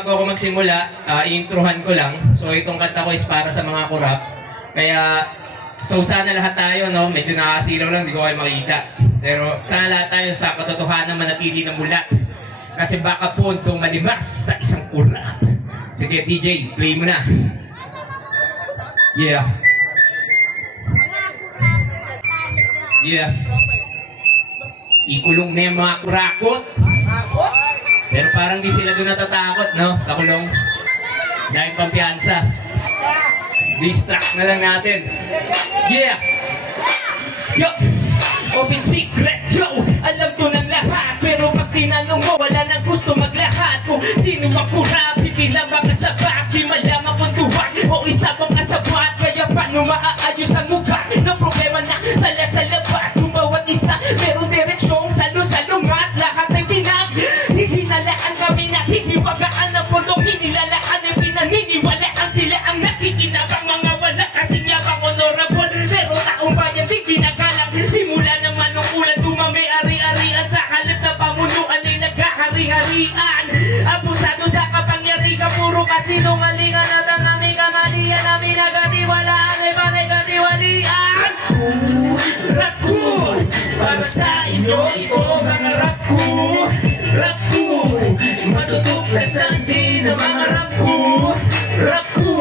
bago ako magsimula, i-introhan ko lang. So itong kanta ko is para sa mga kurap. Kaya, so sana lahat tayo, no? Medyo nakasilaw lang, hindi ko kayo makita. Pero sana lahat tayo sa katotohanan manatili na mulat. Kasi baka po itong malibas sa isang kurap. Sige, DJ, play mo na. Yeah. Yeah. Ikulong na yung mga kurakot. Pero parang di sila doon natatakot, no? Sa kulong. Dahil pampiyansa. Distract na lang natin. Yeah! Yo! Open secret, yo! Alam to ng lahat. Pero pag tinanong mo, wala nang gusto maglahat. Kung sino ako rap, hindi lang makasabat. Di malaman kung duwag o isa pang kasabat. Kaya paano maaayos ang mukha ng problema na sala-salabat. Kung bawat isa, meron direksyong salo-salungat. Lahat ay hihinalaan kami na hihiwagaan ng pundong hinilalaan ay pinaniniwalaan sila ang nakikinabang mga wala kasing yabang honorable pero taong bayan di ginagalang simula ng manungkulan dumami ari-arian sa halip na pamunuan ay naghahari-harian abusado sa kapangyarihan puro kasinungalingan at ang aming kamalian namin nagatiwalaan ay panay-katiwalian rap ko para sa inyo ito mga rap ko rap ko, matutuklasan din ang mga rap ko rap ko,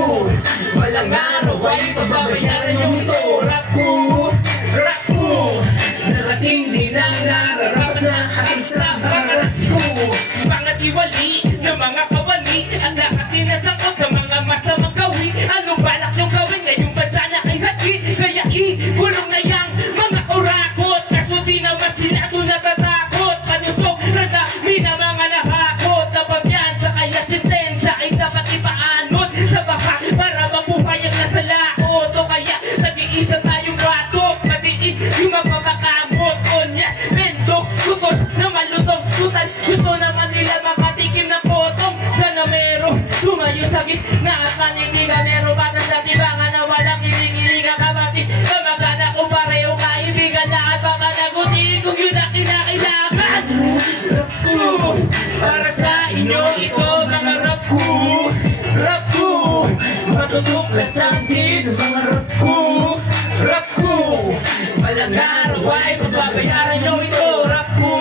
walang araw ay pababayaran yung ito rap ko, narating din ang nararap na hakim sa mga rap ko mga tiwali ng mga kawani ang lahat ninasakot sa mga masamang gawi anong balak niyong gawin ngayong bansa na ay hati kaya ikulong na yang mga orakot kaso di naman sila doon natatakot panusok radami na mga nahakot sa pamyansa kaya sentensya ay dapat ipaanod sa baka para mabuhay ang nasa laot o kaya nag-iisa tayong batok madiin yung mapapakamot konya, bendok, kutos na malutong tutan gusto naman nila makatikim ng potong sana meron lumayo sa gitna at manindigan meron baka sa tibangan na walang hiling-hiling ang kapatid kamag-anak o pareho kaibigan lahat baka nagutiin kung yun ang kinakailangan rap ko para sa inyo ito mga rap ko matutuklasan din ang mga rap ko walang araw ay pababayaran nyo ito rap ko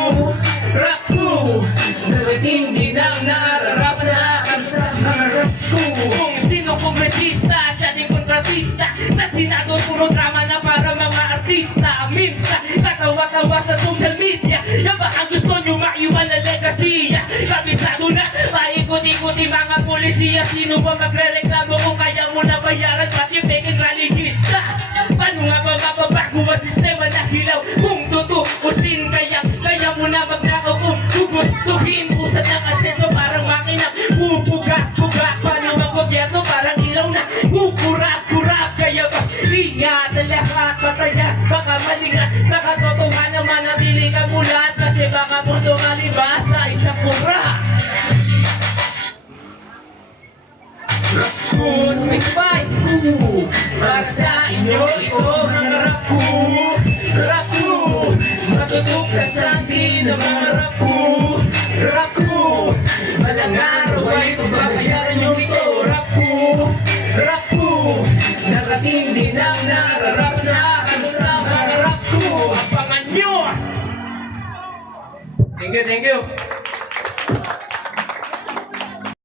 narating din ang nararap na akam sa mga rap ko kung sino kongresista siya din kontratista sa senado puro drama na para mga artista memes na katawa-tawa sa social media yan ba ang gusto nyo maiwan na legasiya kabisado na paikot-ikuti mga polisiya sino ba magre-reklamo kung kaya mo na bayaran pati peking religista paano nga ba mapabago ang sistema na hilaw kung tutuusin kaya mo na magnakaw kung gugustuhin usad ng asenso parang makinang pupuga-puga paano mag-gobyerno parang ilaw na kukurap-kurap kaya ba ingat ang lahat pataya baka malingat sa katotohanan manatili ka mulat kasi baka mundo malibas sa isang kurap rap ko, spike ko para sa inyo ito mga rap ko matutuklasan din ang mga rap ko walang araw ay pababayaran nyo ito rap ko narating din ang nararap na akam sa mga rap ko abangan nyo thank you